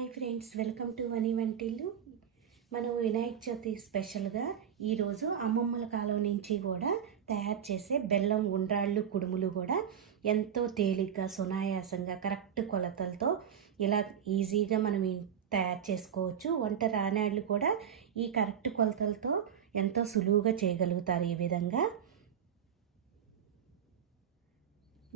Hi friends, welcome to వని వంటిల్లు. మనం వినాయక చవితి స్పెషల్గా ఈరోజు అమ్మమ్మల కాలం నుంచి కూడా తయారు చేసే బెల్లం ఉండ్రాళ్ళు కుడుములు కూడా ఎంతో తేలిగ్గా సునాయాసంగా కరెక్ట్ కొలతలతో ఇలా ఈజీగా మనం తయారు చేసుకోవచ్చు. వంట రానాళ్ళు కూడా ఈ కరెక్ట్ కొలతలతో ఎంతో సులువుగా చేయగలుగుతారు. ఈ విధంగా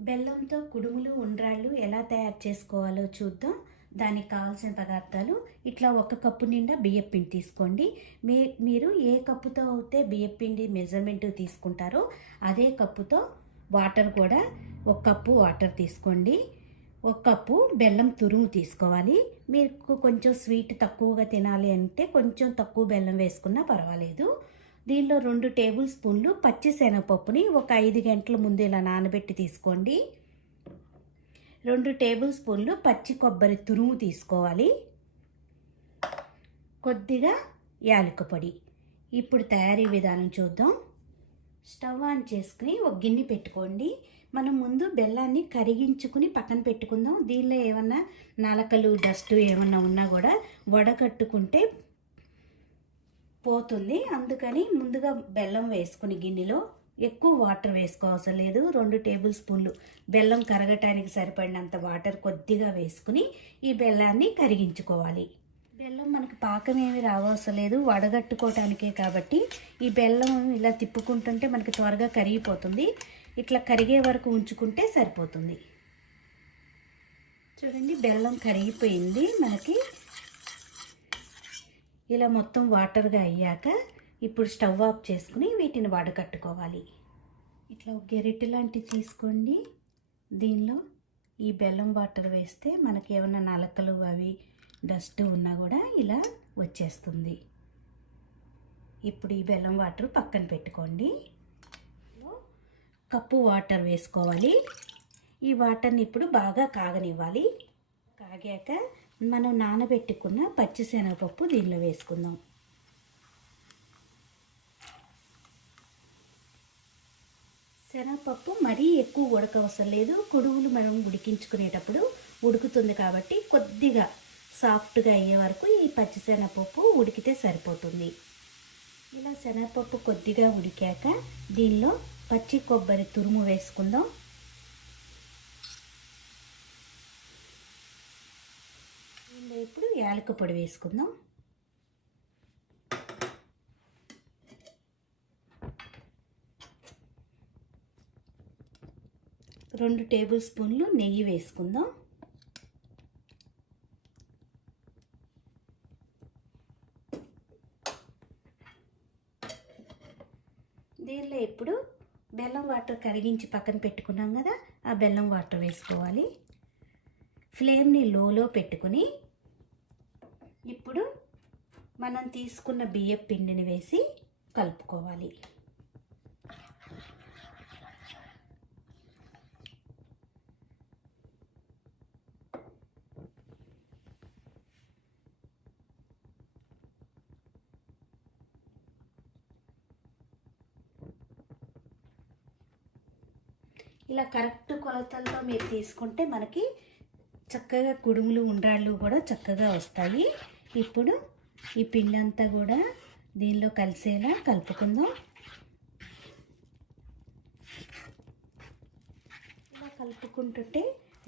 బెల్లంతో కుడుములు ఉండ్రాళ్ళు ఎలా తయారు చేసుకోవాలో చూద్దాం. దానికి కావాల్సిన పదార్థాలు ఇట్లా 1 కప్పు నిండా బియ్యపిండి తీసుకోండి. మీరు ఏ కప్పుతో అయితే బియ్యపిండి మెజర్మెంట్ తీసుకుంటారో అదే కప్పుతో వాటర్ కూడా 1 కప్పు వాటర్ తీసుకోండి. 1 కప్పు బెల్లం తురుము తీసుకోవాలి. మీకు కొంచెం స్వీట్ తక్కువగా తినాలి అంటే కొంచెం తక్కువ బెల్లం వేసుకున్నా పర్వాలేదు. దీనిలో 2 టేబుల్ స్పూన్లు పచ్చి శనగపప్పుని ఒక 5 గంటల ముందు ఇలా నానబెట్టి తీసుకోండి. 2 టేబుల్ స్పూన్లు పచ్చి కొబ్బరి తురుము తీసుకోవాలి. కొద్దిగా యాలకుల పొడి. ఇప్పుడు తయారీ విధానం చూద్దాం. స్టవ్ ఆన్ చేసుకుని ఒక గిన్నె పెట్టుకోండి. మనం ముందు బెల్లాన్ని కరిగించుకుని పక్కన పెట్టుకుందాం. దీనిలో ఏమన్నా నలకలు డస్ట్ ఏమన్నా ఉన్నా కూడా వడకట్టుకుంటే పోతుంది. అందుకని ముందుగా బెల్లం వేసుకుని గిన్నెలో ఎక్కువ వాటర్ వేసుకోవసరం లేదు. 2 టేబుల్ స్పూన్లు బెల్లం కరగటానికి సరిపడినంత వాటర్ కొద్దిగా వేసుకుని ఈ బెల్లాన్ని కరిగించుకోవాలి. బెల్లం మనకు పాకం ఏమి రావసరం లేదు, వడగట్టుకోవటానికే కాబట్టి ఈ బెల్లం ఇలా తిప్పుకుంటుంటే మనకి త్వరగా కరిగిపోతుంది. ఇట్లా కరిగే వరకు ఉంచుకుంటే సరిపోతుంది. చూడండి, బెల్లం కరిగిపోయింది. మనకి ఇలా మొత్తం వాటర్గా అయ్యాక ఇప్పుడు స్టవ్ ఆఫ్ చేసుకుని వీటిని వడకట్టుకోవాలి. ఇట్లా ఒక గెరిటె లాంటివి తీసుకోండి. దీనిలో ఈ బెల్లం వాటర్ వేస్తే మనకి ఏమైనా నలకలు అవి డస్ట్ ఉన్నా కూడా ఇలా వచ్చేస్తుంది. ఇప్పుడు ఈ బెల్లం వాటర్ పక్కన పెట్టుకోండి. కప్పు వాటర్ వేసుకోవాలి. ఈ వాటర్ని ఇప్పుడు బాగా కాగనివ్వాలి. కాగాక మనం నానబెట్టుకున్న పచ్చిశనగపప్పు దీనిలో వేసుకుందాం. శనగపప్పు మరీ ఎక్కువ ఉడకవసరం లేదు. కుడుములు మనం ఉడికించుకునేటప్పుడు ఉడుకుతుంది కాబట్టి కొద్దిగా సాఫ్ట్గా అయ్యే వరకు ఈ పచ్చిశనగపప్పు ఉడికితే సరిపోతుంది. ఇలా శనగపప్పు కొద్దిగా ఉడికాక దీనిలో పచ్చి కొబ్బరి తురుము వేసుకుందాం. దీనిలో ఇప్పుడు యాలకుల పొడి వేసుకుందాం. 2 టేబుల్ స్పూన్లు నెయ్యి వేసుకుందాం. దీనిలో ఇప్పుడు బెల్లం వాటర్ కరిగించి పక్కన పెట్టుకున్నాం కదా, ఆ బెల్లం వాటర్ వేసుకోవాలి. ఫ్లేమ్ని లోలో పెట్టుకుని ఇప్పుడు మనం తీసుకున్న బియ్యం పిండిని వేసి కలుపుకోవాలి. ఇలా కరెక్ట్ కొలతలతో మీరు తీసుకుంటే మనకి చక్కగా కుడుములు ఉండ్రాళ్ళు కూడా చక్కగా వస్తాయి. ఇప్పుడు ఈ పిండి అంతా కూడా దీనిలో కలిసేలా కలుపుకుందాం. ఇలా కలుపుకుంటుంటే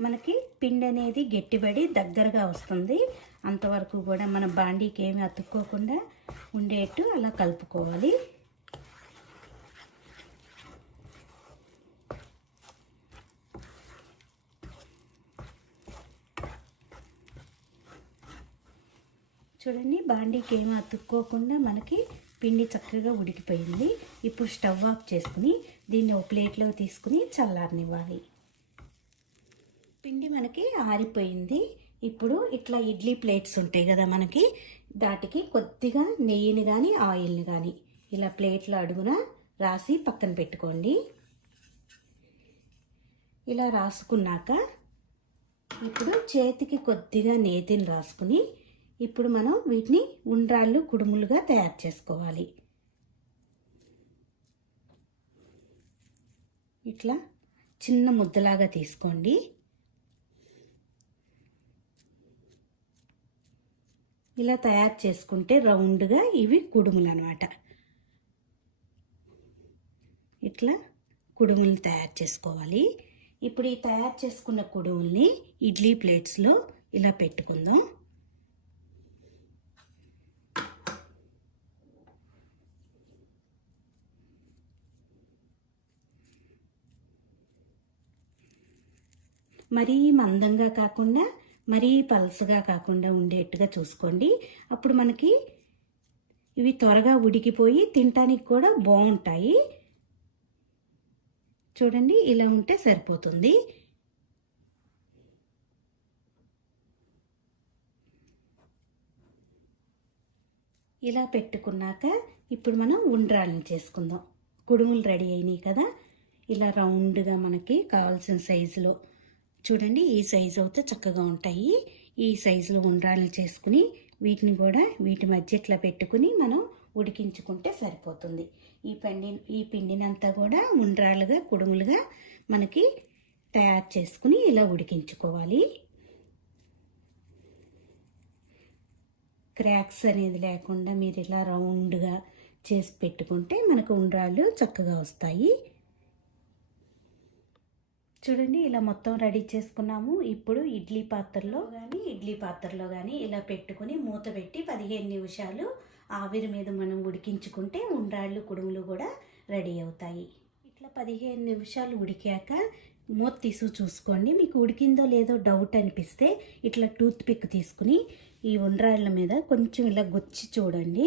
మనకి పిండి అనేది గట్టిపడి దగ్గరగా వస్తుంది. అంతవరకు కూడా మన బాండీకి ఏమి అతుక్కోకుండా ఉండేట్టు అలా కలుపుకోవాలి. చూడండి, బాండీకి ఏమీ అతుక్కోకుండా మనకి పిండి చక్కగా ఉడికిపోయింది. ఇప్పుడు స్టవ్ ఆఫ్ చేసుకుని దీన్ని ఒక ప్లేట్లో తీసుకుని చల్లారనివ్వాలి. పిండి మనకి ఆరిపోయింది. ఇప్పుడు ఇట్లా ఇడ్లీ ప్లేట్స్ ఉంటాయి కదా మనకి, దాటికి కొద్దిగా నెయ్యిని కానీ ఆయిల్ని కానీ ఇలా ప్లేట్లో అడుగున రాసి పక్కన పెట్టుకోండి. ఇలా రాసుకున్నాక ఇప్పుడు చేతికి కొద్దిగా నేతిని రాసుకుని ఇప్పుడు మనం వీటిని ఉండ్రాళ్ళు కుడుములుగా తయారు చేసుకోవాలి. ఇట్లా చిన్న ముద్దలాగా తీసుకోండి. ఇలా తయారు చేసుకుంటే రౌండ్గా ఇవి కుడుములు అన్నమాట. ఇట్లా కుడుములు తయారు చేసుకోవాలి. ఇప్పుడు ఈ తయారు చేసుకున్న కుడుముల్ని ఇడ్లీ ప్లేట్స్లో ఇలా పెట్టుకుందాం. మరీ మందంగా కాకుండా మరీ పల్సగా కాకుండా ఉండేట్టుగా చూసుకోండి. అప్పుడు మనకి ఇవి త్వరగా ఉడికిపోయి తినటానికి కూడా బాగుంటాయి. చూడండి, ఇలా ఉంటే సరిపోతుంది. ఇలా పెట్టుకున్నాక ఇప్పుడు మనం ఉండ్రాళ్ళని చేసుకుందాం. కుడుములు రెడీ అయినాయి కదా, ఇలా రౌండ్గా మనకి కావాల్సిన సైజులో చూడండి, ఈ సైజు అయితే చక్కగా ఉంటాయి. ఈ సైజులో ఉండ్రాళ్ళు చేసుకుని వీటిని కూడా వీటి మధ్య ఇట్లా పెట్టుకుని మనం ఉడికించుకుంటే సరిపోతుంది. ఈ పిండినంతా కూడా ఉండ్రాళ్ళుగా కుడుములుగా మనకి తయారు చేసుకుని ఇలా ఉడికించుకోవాలి. క్రాక్స్ అనేది లేకుండా మీరు ఇలా రౌండ్గా చేసి పెట్టుకుంటే మనకు ఉండ్రాళ్ళు చక్కగా వస్తాయి. చూడండి, ఇలా మొత్తం రెడీ చేసుకున్నాము. ఇప్పుడు ఇడ్లీ పాత్రలో కానీ ఇలా పెట్టుకుని మూత పెట్టి 15 నిమిషాలు ఆవిరి మీద మనం ఉడికించుకుంటే ఉండ్రాళ్ళు కుడుములు కూడా రెడీ అవుతాయి. ఇట్లా 15 నిమిషాలు ఉడికాక మూత తీసి చూసుకోండి. మీకు ఉడికిందో లేదో డౌట్ అనిపిస్తే ఇట్లా టూత్ పిక్ తీసుకుని ఈ ఉండ్రాళ్ళ మీద కొంచెం ఇలా గుచ్చి చూడండి.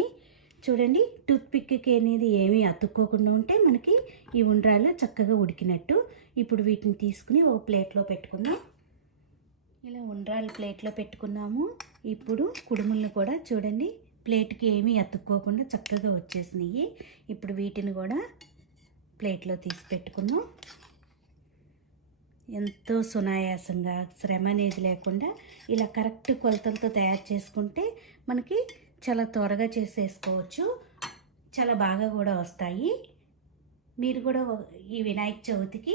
టూత్ పిక్కి అనేది ఏమీ అతుక్కోకుండా ఉంటే మనకి ఈ ఉండ్రాళ్ళు చక్కగా ఉడికినట్టు. ఇప్పుడు వీటిని తీసుకుని ఒక ప్లేట్లో పెట్టుకుందాం. ఇలా ఉండ్రాళ్ళు ప్లేట్లో పెట్టుకున్నాము. ఇప్పుడు కుడుములను కూడా చూడండి, ప్లేట్కి ఏమీ అతుక్కోకుండా చక్కగా వచ్చేసినాయి. ఇప్పుడు వీటిని కూడా ప్లేట్లో తీసి పెట్టుకుందాం. ఎంతో సునాయాసంగా శ్రమ అనేది లేకుండా ఇలా కరెక్ట్ కొలతలతో తయారు చేసుకుంటే మనకి చాలా త్వరగా చేసేసుకోవచ్చు. చాలా బాగా కూడా వస్తాయి. మీరు కూడా ఈ వినాయక చవితికి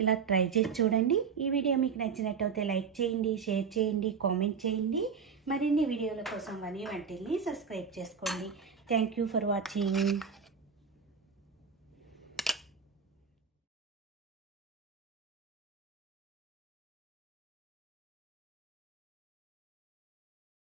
ఇలా ట్రై చేసి చూడండి. ఈ వీడియో మీకు నచ్చినట్టయితే లైక్ చేయండి, షేర్ చేయండి, కామెంట్ చేయండి. మరిన్ని వీడియోల కోసం వాని వంటిల్ని సబ్స్క్రైబ్ చేసుకోండి. Thank you for watching.